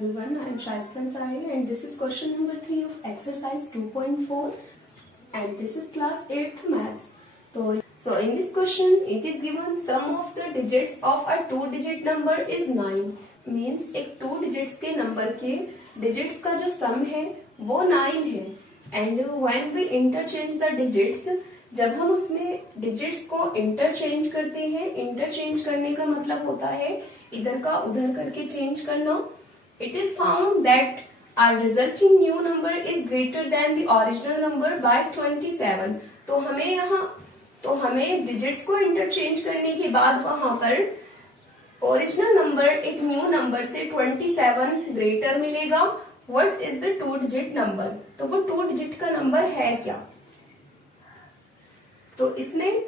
everyone, I am Shaista Ansari and this is question number 3 of exercise 2.4 and this is class 8th maths. So in this question it is given sum of the digits of a 2-digit number is 9. Means एक 2 digits के number के digits का जो sum है वो 9 है and when we interchange the digits, जब हम उसमें digits को interchange करते हैं, interchange करने का मतलब होता है इधर का उधर करके change करना. It is found that our resulting new number is greater than the original number by 27. तो हमें digits को interchange करने के बाद वहां पर ओरिजिनल नंबर एक न्यू नंबर से 27 ग्रेटर मिलेगा. What is the 2 digit number? तो वो 2 डिजिट का नंबर है क्या? तो इसमें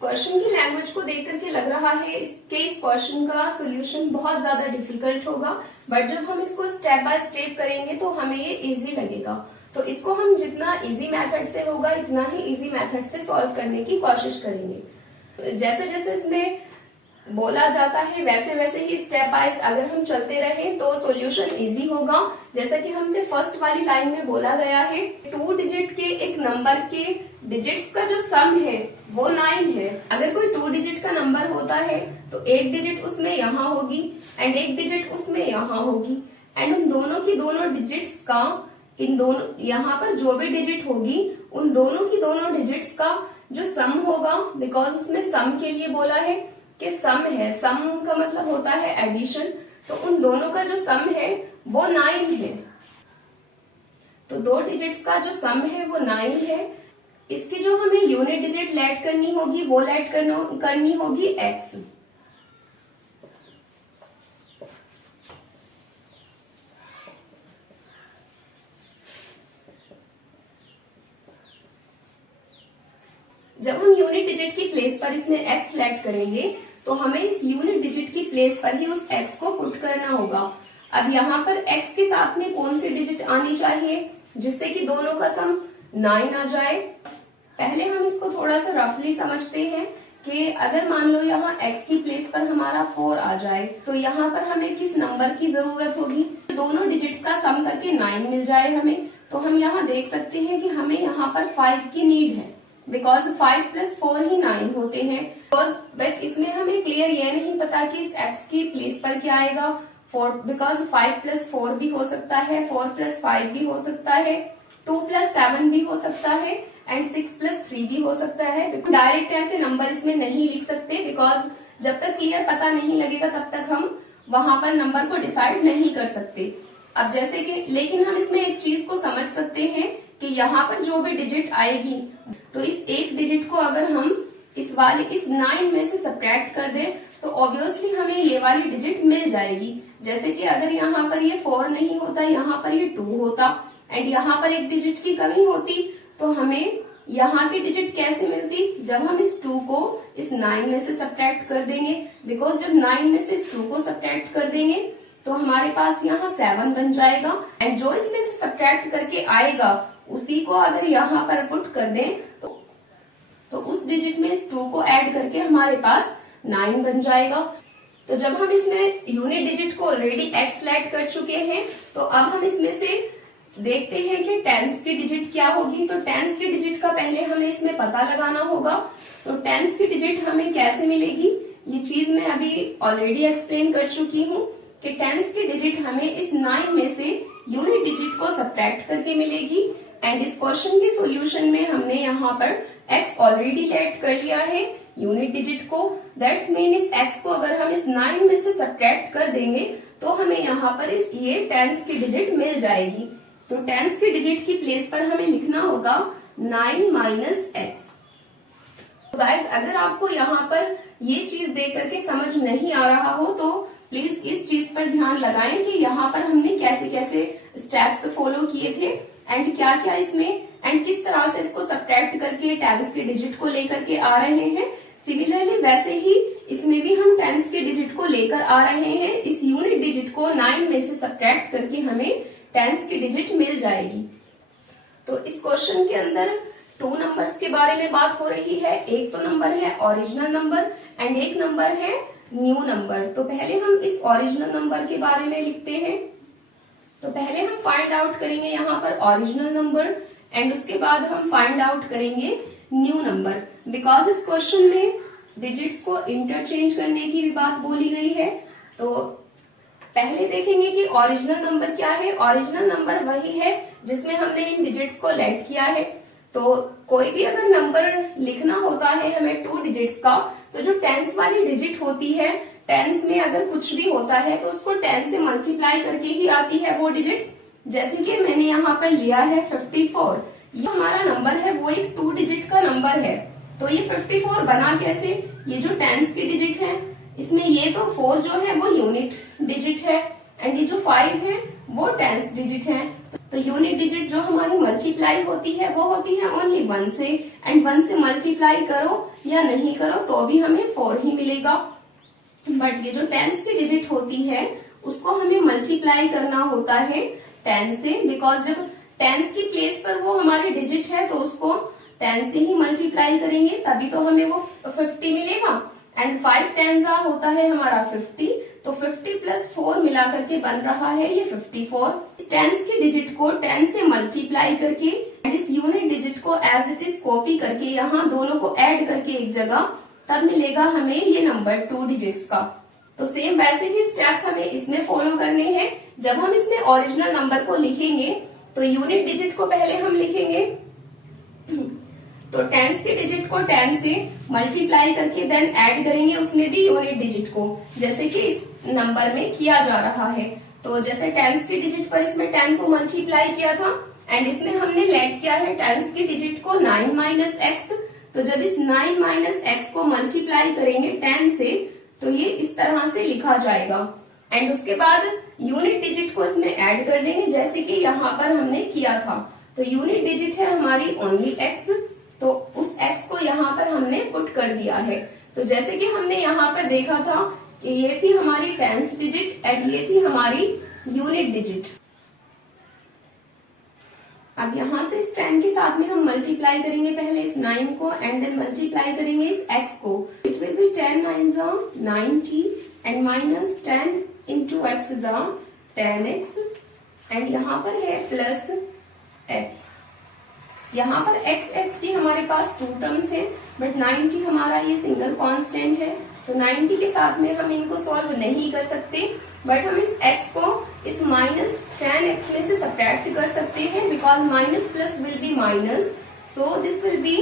क्वेश्चन की लैंग्वेज को देख करके लग रहा है इस क्वेश्चन का सोल्यूशन बहुत ज्यादा डिफिकल्ट होगा, बट जब हम इसको स्टेप बाय स्टेप करेंगे तो हमें ये इजी लगेगा. तो इसको हम जितना इजी मेथड से होगा इतना ही इजी मेथड से सॉल्व करने की कोशिश करेंगे. जैसे जैसे इसमें बोला जाता है वैसे वैसे ही स्टेप वाइज अगर हम चलते रहे तो सॉल्यूशन इजी होगा. जैसा कि हमसे फर्स्ट वाली लाइन में बोला गया है 2 डिजिट के एक नंबर के डिजिट्स का जो सम है वो 9 है. अगर कोई 2 डिजिट का नंबर होता है तो एक डिजिट उसमें यहाँ होगी एंड एक डिजिट उसमें यहाँ होगी एंड उन दोनों की दोनों डिजिट्स का इन दोनों यहाँ पर जो भी डिजिट होगी उन दोनों की दोनों डिजिट्स का जो सम होगा, बिकॉज उसमें सम के लिए बोला है कि सम है, सम का मतलब होता है एडिशन, तो उन दोनों का जो सम है वो 9 है. तो 2 डिजिट्स का जो सम है वो 9 है. इसकी जो हमें यूनिट डिजिट लेट करनी होगी वो लेट करनी होगी x. जब हम यूनिट डिजिट की प्लेस पर इसमें x लेट करेंगे तो हमें इस यूनिट डिजिट की प्लेस पर ही उस x को पुट करना होगा. अब यहाँ पर x के साथ में कौन सी डिजिट आनी चाहिए जिससे कि दोनों का सम 9 आ जाए. पहले हम इसको थोड़ा सा रफली समझते हैं कि अगर मान लो यहाँ x की प्लेस पर हमारा 4 आ जाए तो यहाँ पर हमें किस नंबर की जरूरत होगी? दोनों डिजिट्स का सम करके 9 मिल जाए हमें. तो हम यहाँ देख सकते हैं कि हमें यहाँ पर 5 की नीड है बिकॉज 5 + 4 ही 9 होते हैं. बट इसमें हमें क्लियर ये नहीं पता कि इस x की प्लेस पर क्या आएगा. 4 बिकॉज 5 + 4 भी हो सकता है, 4 + 5 भी हो सकता है, 2 + 7 भी हो सकता है एंड 6 + 3 भी हो सकता है. डायरेक्ट ऐसे नंबर इसमें नहीं लिख सकते बिकॉज जब तक क्लियर पता नहीं लगेगा तब तक हम वहां पर नंबर को डिसाइड नहीं कर सकते. अब जैसे कि लेकिन हम इसमें एक चीज को समझ सकते हैं कि यहाँ पर जो भी डिजिट आएगी तो इस एक डिजिट को अगर हम इस 9 में से सब्ट्रैक्ट कर दें तो ऑब्वियसली हमें ये वाली डिजिट मिल जाएगी. जैसे कि अगर यहाँ पर ये 4 नहीं होता, यहाँ पर ये 2 होता एंड यहाँ पर एक डिजिट की कमी होती तो हमें यहाँ की डिजिट कैसे मिलती? जब हम इस 2 को इस 9 में से सब्ट्रैक्ट कर देंगे. बिकॉज जब 9 में से इस 2 को सब्ट्रैक्ट कर देंगे तो हमारे पास यहाँ 7 बन जाएगा एंड जो इसमें से सब्ट्रैक्ट करके आएगा उसी को अगर यहाँ पर पुट कर दें तो उस डिजिट में इस 2 को ऐड करके हमारे पास 9 बन जाएगा. तो जब हम इसमें यूनिट डिजिट को ऑलरेडी x लेट कर चुके हैं तो अब हम इसमें से देखते हैं कि टेंस की डिजिट क्या होगी. तो टेंस की डिजिट का पहले हमें इसमें पता लगाना होगा. तो टेंस की डिजिट हमें कैसे मिलेगी ये चीज मैं अभी ऑलरेडी एक्सप्लेन कर चुकी हूँ कि टेंस की डिजिट हमें इस 9 में से यूनिट डिजिट को सब्ट्रैक्ट करके मिलेगी. एंड इस क्वेश्चन के सॉल्यूशन में हमने यहाँ पर x ऑलरेडी लेट कर लिया है यूनिट डिजिट को. दैट्स मीन इस x को अगर हम इस 9 में से सब्ट्रैक्ट कर देंगे तो हमें यहाँ पर ये टेंस की डिजिट मिल जाएगी. तो टेंस की डिजिट की प्लेस पर हमें लिखना होगा 9 - x. तो गाइस अगर आपको यहाँ पर ये चीज देख करके समझ नहीं आ रहा हो तो प्लीज इस चीज पर ध्यान लगाएं कि यहाँ पर हमने कैसे कैसे स्टेप्स फॉलो किए थे एंड क्या क्या इसमें एंड किस तरह से इसको सब्ट्रैक्ट करके टेंस की डिजिट को लेकर के आ रहे हैं. सिमिलरली वैसे ही इसमें भी हम टेंस की डिजिट को लेकर आ रहे हैं. इस यूनिट डिजिट को 9 में से सब्ट्रैक्ट करके हमें टेंस की डिजिट मिल जाएगी. तो इस क्वेश्चन के अंदर 2 नंबर्स के बारे में बात हो रही है. एक तो नंबर है ओरिजिनल नंबर एंड एक नंबर है न्यू नंबर। तो पहले हम इस ओरिजिनल नंबर के बारे में लिखते हैं। तो पहले हम फाइंड आउट करेंगे यहाँ पर ओरिजिनल नंबर एंड उसके बाद हम फाइंड आउट करेंगे न्यू नंबर। बिकॉज इस क्वेश्चन में डिजिट्स को इंटरचेंज करने की भी बात बोली गई है। तो पहले देखेंगे कि ओरिजिनल नंबर क्या है। ओरिजिनल नंबर वही है जिसमें हमने इन डिजिट्स को लेट किया है। तो कोई भी अगर नंबर लिखना होता है हमें 2 डिजिट्स का, तो जो टेंस वाली डिजिट होती है, टेंस में अगर कुछ भी होता है तो उसको 10 से मल्टीप्लाई करके ही आती है वो डिजिट। जैसे कि मैंने यहाँ पर लिया है 54, ये हमारा नंबर है, वो एक 2 डिजिट का नंबर है। तो ये 54 बना कैसे? ये जो टेंस की डिजिट है इसमें ये तो 4 जो है वो यूनिट डिजिट है एंड ये जो 5 है वो टेंस डिजिट है। तो यूनिट डिजिट जो हमारी मल्टीप्लाई होती है वो होती है ओनली 1 से, एंड 1 से मल्टीप्लाई करो या नहीं करो तो भी हमें 4 ही मिलेगा। बट ये जो टेंस की डिजिट होती है उसको हमें मल्टीप्लाई करना होता है 10 से, बिकॉज जब टेंस की प्लेस पर वो हमारी डिजिट है तो उसको 10 से ही मल्टीप्लाई करेंगे तभी तो हमें वो 50 मिलेगा। एंड 5 10 होता है हमारा 50, तो 50 प्लस 4 मिला करके बन रहा है ये 54। टेंस की डिजिट को 10 से मल्टीप्लाई करके एंड इस यूनिट डिजिट को एज इट इज कॉपी करके यहाँ दोनों को ऐड करके एक जगह, तब मिलेगा हमें ये नंबर 2 डिजिट्स का। तो सेम वैसे ही स्टेप्स हमें इसमें फॉलो करने हैं। जब हम इसमें ओरिजिनल नंबर को लिखेंगे तो यूनिट डिजिट को पहले हम लिखेंगे, तो टेंस के डिजिट को 10 से मल्टीप्लाई करके देन ऐड करेंगे उसमें भी यूनिट डिजिट को, जैसे कि इस नंबर में किया जा रहा है। तो जैसे टेंस की डिजिट पर इसमें 10 को मल्टीप्लाई किया था एंड इसमें हमने लेट किया है टेंस की डिजिट को 9 माइनस एक्स। तो जब इस 9 माइनस एक्स को मल्टीप्लाई करेंगे 10 से तो ये इस तरह से लिखा जाएगा एंड उसके बाद यूनिट डिजिट को इसमें ऐड कर देंगे जैसे कि यहाँ पर हमने किया था। तो यूनिट डिजिट है हमारी ओनली एक्स, तो उस x को यहाँ पर हमने पुट कर दिया है। तो जैसे कि हमने यहाँ पर देखा था कि ये थी हमारी टेंस डिजिट एंड ये थी हमारी यूनिट डिजिट। अब यहाँ से इस 10 के साथ में हम मल्टीप्लाई करेंगे पहले इस 9 को एंड देन मल्टीप्लाई करेंगे इस x को। It will be 10 9s are 90 and minus 10 into x is 10x and यहाँ पर है प्लस x। यहाँ पर x की हमारे पास 2 टर्म्स है बट 90 हमारा ये सिंगल कांस्टेंट है, तो 90 के साथ में हम इनको सॉल्व नहीं कर सकते, बट हम इस x को इस माइनस 10x में से सब्ट्रैक्ट कर सकते हैं because minus plus will be minus, so this will be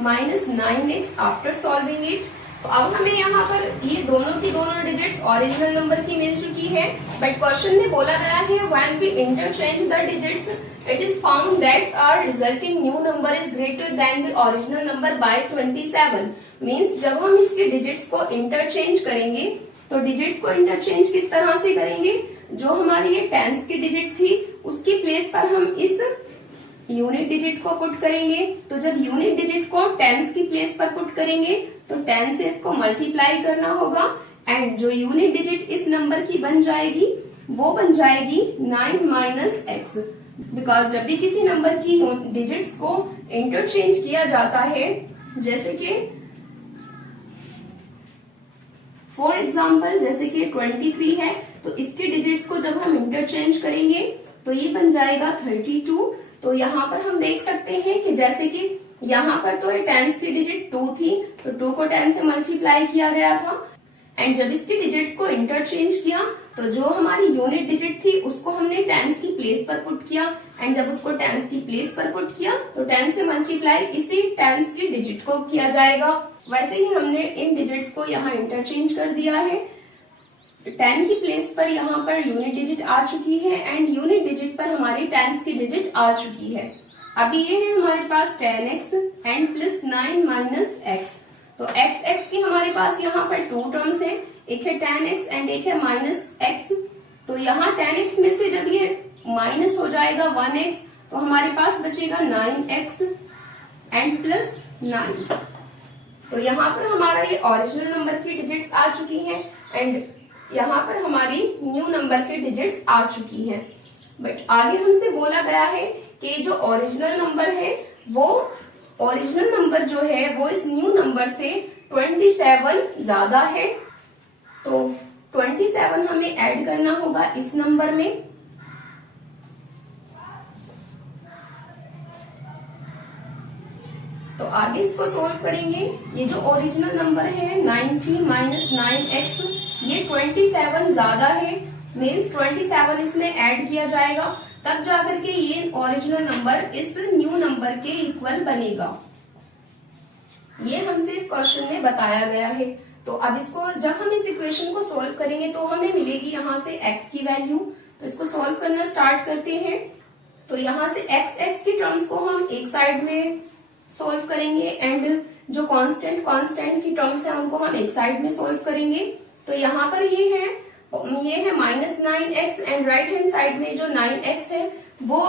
minus 9x after solving it. तो अब हमें यहाँ पर ये दोनों की दोनों डिजिट्स ओरिजिनल नंबर की मिल चुकी है, बट क्वेश्चन में बोला गया है when we interchange the digits it is found that our resulting new number is greater than the original number by 27। मीन्स जब हम इसके डिजिट्स को इंटरचेंज करेंगे तो डिजिट्स को इंटरचेंज किस तरह से करेंगे, जो हमारी ये टेंस की डिजिट थी उसकी प्लेस पर हम इस यूनिट डिजिट को पुट करेंगे। तो जब यूनिट डिजिट को टेंस की प्लेस पर पुट करेंगे तो 10 से इसको मल्टीप्लाई करना होगा एंड जो यूनिट डिजिट इस नंबर की बन जाएगी वो बन जाएगी 9 माइनस एक्स। बिकॉज जब भी किसी नंबर की डिजिट्स को इंटरचेंज किया जाता है, जैसे कि फॉर एग्जाम्पल जैसे कि 23 है, तो इसके डिजिट्स को जब हम इंटरचेंज करेंगे तो ये बन जाएगा 32। तो यहाँ पर हम देख सकते हैं कि जैसे कि यहाँ पर तो टेंस की डिजिट 2 थी, तो 2 को 10 से मल्टीप्लाई किया गया था एंड जब इसकी डिजिट्स को इंटरचेंज किया तो जो हमारी यूनिट डिजिट थी उसको हमने टेंस की प्लेस पर पुट किया एंड जब उसको टेंस की प्लेस पर पुट किया तो 10 से मल्टीप्लाई इसी टेंस की डिजिट को किया जाएगा। वैसे ही हमने इन डिजिट्स को यहाँ इंटरचेंज कर दिया है। 10 की प्लेस पर यहाँ पर यूनिट डिजिट आ चुकी है एंड यूनिट डिजिट पर हमारी टेंस की डिजिट आ चुकी है। अभी ये है हमारे पास 10x and plus 9 minus x. तो x की हमारे पास यहाँ पर 2 टर्म्स है, एक है 10x एंड एक है माइनस एक्स। तो यहाँ 10x में से जब ये माइनस हो जाएगा 1x तो हमारे पास बचेगा 9x एंड प्लस 9। तो यहाँ पर हमारा ये ओरिजिनल नंबर की डिजिट्स आ चुकी हैं एंड यहाँ पर हमारी न्यू नंबर की डिजिट्स आ चुकी हैं। बट आगे हमसे बोला गया है कि जो ओरिजिनल नंबर है वो ओरिजिनल नंबर जो है वो इस न्यू नंबर से 27 ज्यादा है तो 27 हमें ऐड करना होगा इस नंबर में। तो आगे इसको सोल्व करेंगे। ये जो ओरिजिनल नंबर है 90 माइनस 9x, ये 27 ज्यादा है, मीन्स 27 इसमें ऐड किया जाएगा, तब जाकर के ये ओरिजिनल नंबर इस न्यू नंबर के इक्वल बनेगा। ये हमसे इस क्वेश्चन में बताया गया है। तो अब इसको जब हम इस इक्वेशन को सोल्व करेंगे तो हमें मिलेगी यहाँ से x की वैल्यू। तो इसको सोल्व करना स्टार्ट करते हैं। तो यहाँ से x की टर्म्स को हम एक साइड में सोल्व करेंगे एंड जो कांस्टेंट की टर्म्स है उनको हम एक साइड में सोल्व करेंगे। तो यहाँ पर ये है -9x and right hand side में जो 9x है वो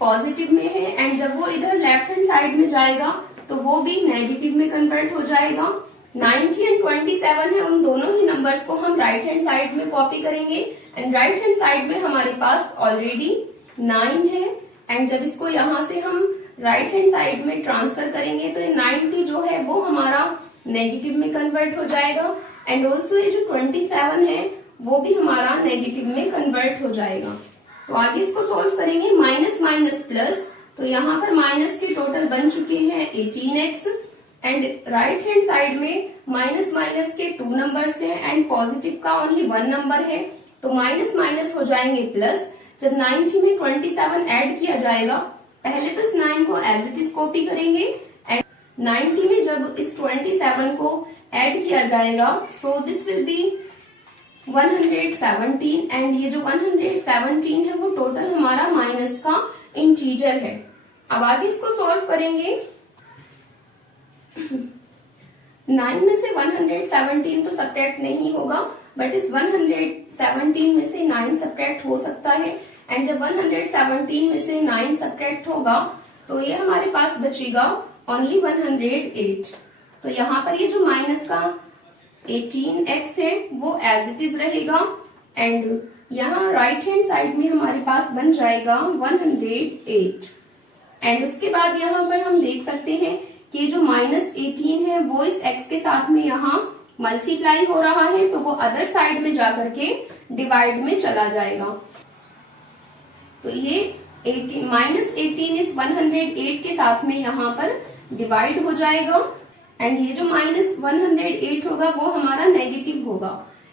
पॉजिटिव में है एंड जब वो इधर लेफ्ट हैंड साइड में जाएगा तो वो भी नेगेटिव में कन्वर्ट हो जाएगा। 90 एंड 27 है, उन दोनों ही नंबर्स को हम राइट हैंड साइड में कॉपी करेंगे एंड राइट हैंड साइड में हमारे पास ऑलरेडी 9 है एंड जब इसको यहाँ से हम राइट हैंड साइड में ट्रांसफर करेंगे तो ये 90 जो है वो हमारा नेगेटिव में कन्वर्ट हो जाएगा एंड ऑल्सो ये जो 27 है वो भी हमारा नेगेटिव में कन्वर्ट हो जाएगा। तो आगे इसको सोल्व करेंगे, माइनस माइनस प्लस, तो यहाँ पर माइनस के टोटल बन चुके हैं 18x and right hand side में माइनस माइनस के 2 नंबर्स हैं एंड पॉजिटिव का ओनली 1 नंबर है, तो माइनस माइनस हो जाएंगे प्लस। जब 90 में 27 ऐड किया जाएगा, पहले तो इस 9 को एज इट इज कॉपी करेंगे एंड 90 में जब इस 27 को ऐड किया जाएगा so this will be 117 and ये जो 117 है वो टोटल हमारा माइनस का इंटीजर है। अब आगे इसको सोल्व करेंगे। 9 में से 117 तो सब्ट्रैक्ट नहीं होगा, बट इस 117 में से 9 सब्ट्रैक्ट हो सकता है एंड जब 117 में से 9 सब्ट्रैक्ट होगा तो ये हमारे पास बचेगा ओनली 108। तो यहाँ पर ये जो माइनस का 18x है वो एज इट इज रहेगा एंड यहाँ राइट हैंड साइड में हमारे पास बन जाएगा 108 एंड उसके बाद यहाँ पर हम देख सकते हैं कि जो -18 है वो इस x के साथ में यहाँ मल्टीप्लाई हो रहा है, तो वो अदर साइड में जाकर के डिवाइड में चला जाएगा। तो ये 18 इस 108 के साथ में यहाँ पर डिवाइड हो जाएगा एंड ये जो -108 होगा वो हमारा नेगेटिव होगा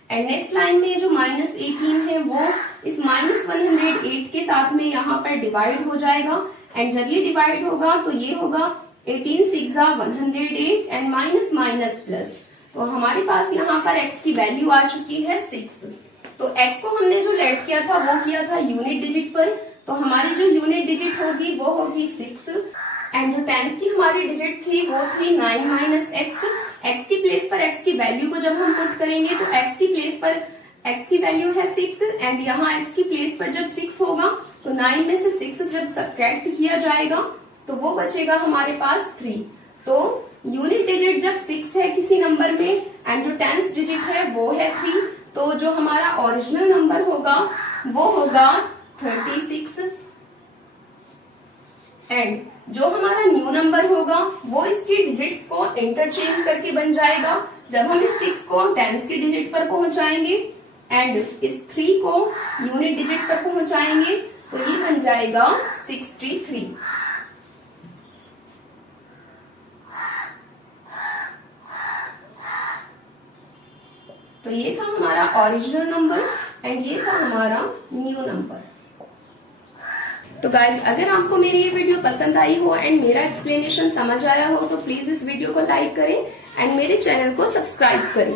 एंड नेक्स्ट लाइन में जो -18 है वो इस -108 के साथ में यहाँ पर डिवाइड हो जाएगा एंड जब ये डिवाइड होगा तो ये होगा 18 6 108 एंड माइनस माइनस प्लस। तो हमारे पास यहाँ पर x की वैल्यू आ चुकी है 6। तो x को हमने जो लेट किया था वो किया था यूनिट डिजिट पर, तो हमारी जो यूनिट डिजिट होगी वो होगी 6 एंड जो टेंस की हमारी डिजिट थी वो थी 9 माइनस एक्स। एक्स की प्लेस पर x की वैल्यू को जब हम पुट करेंगे तो x की प्लेस पर x की वैल्यू है 6 एंड यहाँ x की प्लेस पर जब 6 होगा तो 9 में से 6 जब सब्ट्रैक्ट किया जाएगा तो वो बचेगा हमारे पास 3। तो यूनिट डिजिट जब 6 है किसी नंबर में एंड जो टेंस डिजिट है वो है 3, तो जो हमारा ओरिजिनल नंबर होगा वो होगा 36 एंड जो हमारा न्यू नंबर होगा वो इसकी डिजिट्स को इंटरचेंज करके बन जाएगा। जब हम इस 6 को टेंस की डिजिट पर पहुंचाएंगे एंड इस 3 को यूनिट डिजिट पर पहुंचाएंगे तो ये बन जाएगा 63। तो ये था हमारा ओरिजिनल नंबर एंड ये था हमारा न्यू नंबर। तो गाइज अगर आपको मेरी ये वीडियो पसंद आई हो एंड मेरा एक्सप्लेनेशन समझ आया हो तो प्लीज इस वीडियो को लाइक करें एंड मेरे चैनल को सब्सक्राइब करें।